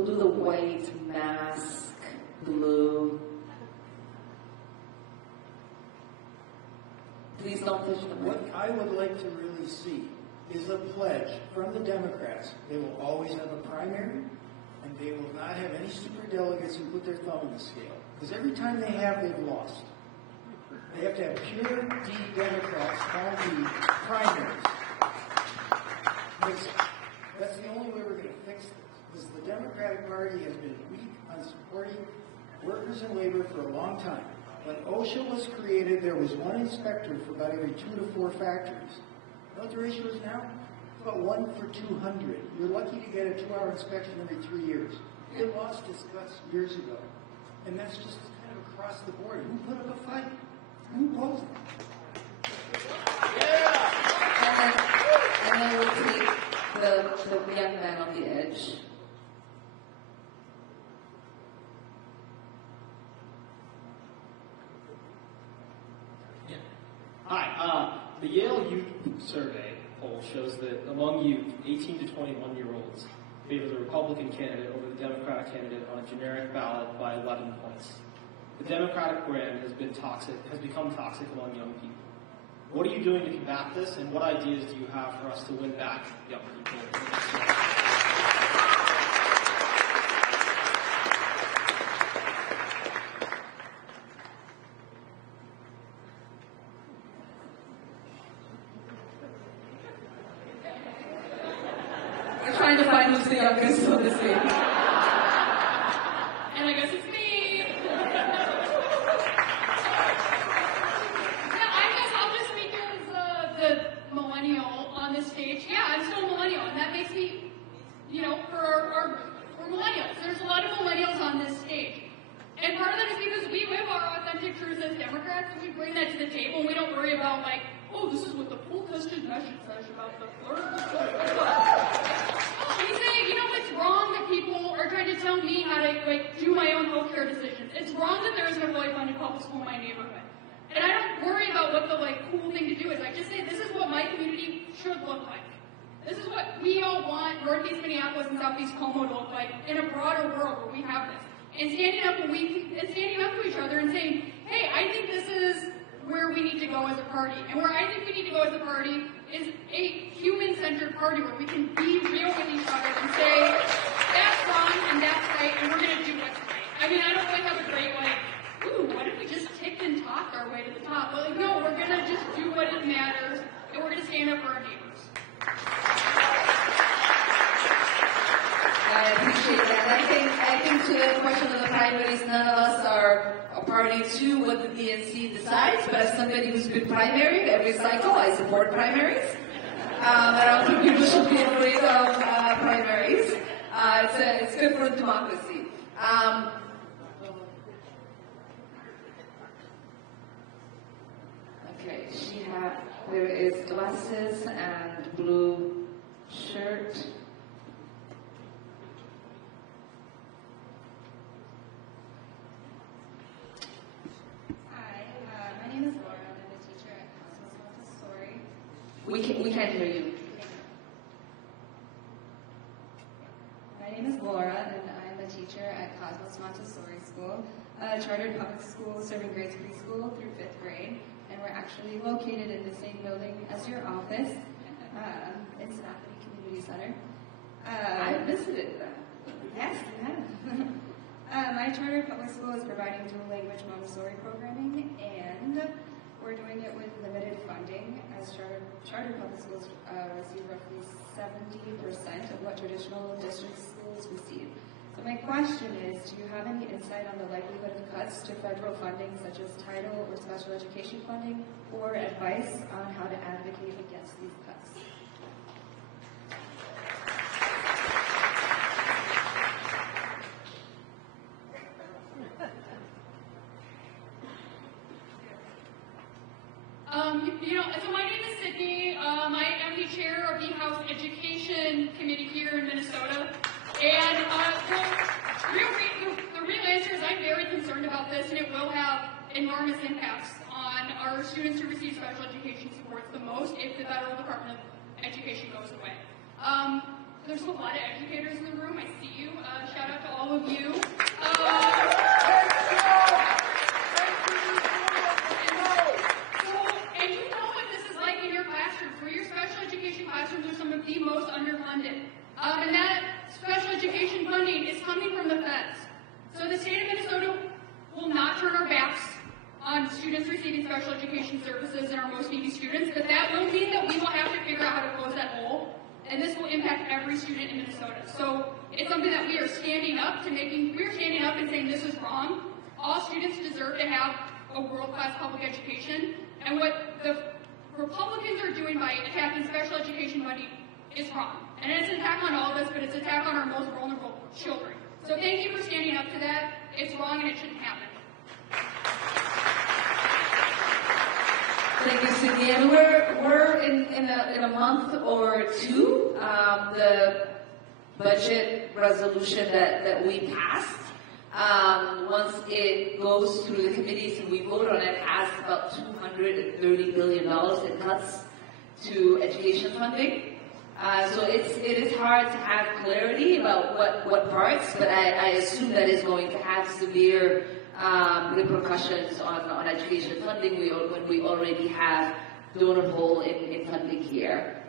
We'll do the white mask, blue. Please don't touch the mic. What I would like to really see is a pledge from the Democrats. They will always have a primary, and they will not have any superdelegates who put their thumb in the scale. Because every time they have, they've lost. They have to have pure D Democrats call the primaries. That's the only way we're going to fix this. Because the Democratic Party has been weak on supporting workers and labor for a long time. When OSHA was created, there was one inspector for about every 2 to 4 factories. You know what the ratio is now? It's about 1 for 200. You're lucky to get a 2-hour inspection every 3 years. They lost this guts years ago. And that's just kind of across the board. Who put up a fight? Who opposed it? Yeah! And then we'll take the young man on the edge. Hi. The Yale Youth Survey poll shows that among youth, 18 to 21-year-olds favor the Republican candidate over the Democratic candidate on a generic ballot by 11 points. The Democratic brand has become toxic among young people. What are you doing to combat this, and what ideas do you have for us to win back young people? We're trying to find who's the youngest on this week. And I guess it's me. Yeah, I guess I'll just speak as the millennial on this stage. Yeah, I'm still a millennial, and that makes me, we're millennials. There's a lot of millennials on this stage. And part of that is because we live our authentic truths as Democrats, and we bring that to the table, and we don't worry about, this is what the poll tested message says about the we say, it's wrong that people are trying to tell me how to, do my own healthcare decisions. It's wrong that there isn't a fully funded public school in my neighborhood. And I don't worry about what the, cool thing to do is. I just say, this is what my community should look like. This is what we all want Northeast Minneapolis and Southeast Como to look like in a broader world where we have this. And standing up to each other and saying, hey, I think this is where we need to go as a party. And where I think we need to go as a party is a human-centered party where we can be real with each other and say, that's wrong and that's right, and we're going to do what's right. I mean, I don't really have a great, what if we just ticked and talked our way to the top? But, no, we're going to just do what it matters, and we're going to stand up for our neighbors. I appreciate that. I think to the question of the primaries, none of us are a party to what the DNC decides, but as somebody who's been primaried every cycle, I support primaries. I don't think people should be afraid of primaries. It's good for democracy. Okay, there is glasses and blue shirt. My name is Laura, and I'm a teacher at Cosmos Montessori. We can't hear you. My name is Laura, and I'm a teacher at Cosmos Montessori School, a chartered public school serving grades preschool through 5th grade, and we're actually located in the same building as your office, in Schenectady Community Center. I visited that. Yes, you have. My charter public school is providing dual language Montessori programming, and we're doing it with limited funding, as charter public schools receive roughly 70% of what traditional district schools receive. So my question is, do you have any insight on the likelihood of cuts to federal funding, such as title or special education funding, or advice on how to advocate against these cuts? So my name is Sydney. I am the chair of the House Education Committee here in Minnesota. And the real answer is I'm very concerned about this, and it will have enormous impacts on our students who receive special education supports the most if the Federal Department of Education goes away. There's a lot of educators in the room. I see you. Shout out to all of you. And you know what this is like in your classrooms, where your special education classrooms are some of the most underfunded. And that special education funding is coming from the feds. So the state of Minnesota will not turn our backs on students receiving special education services and our most needy students, but that will mean that we will have to figure out how to close that hole, and this will impact every student in Minnesota. So it's something that we are standing up to we're standing up and saying this is wrong. All students deserve to have a world-class public education, and what the Republicans are doing by attacking special education money is wrong. And it's an attack on all of us, but it's an attack on our most vulnerable children. So thank you for standing up to that. It's wrong and it shouldn't happen. Thank you, Cindy. And we're in a month or two, the budget resolution that we passed, once it goes through the committees and we vote on it, has about $230 billion in cuts to education funding. So it is hard to have clarity about what parts, but I assume that is going to have severe repercussions on education funding when we already have donor hole in funding here.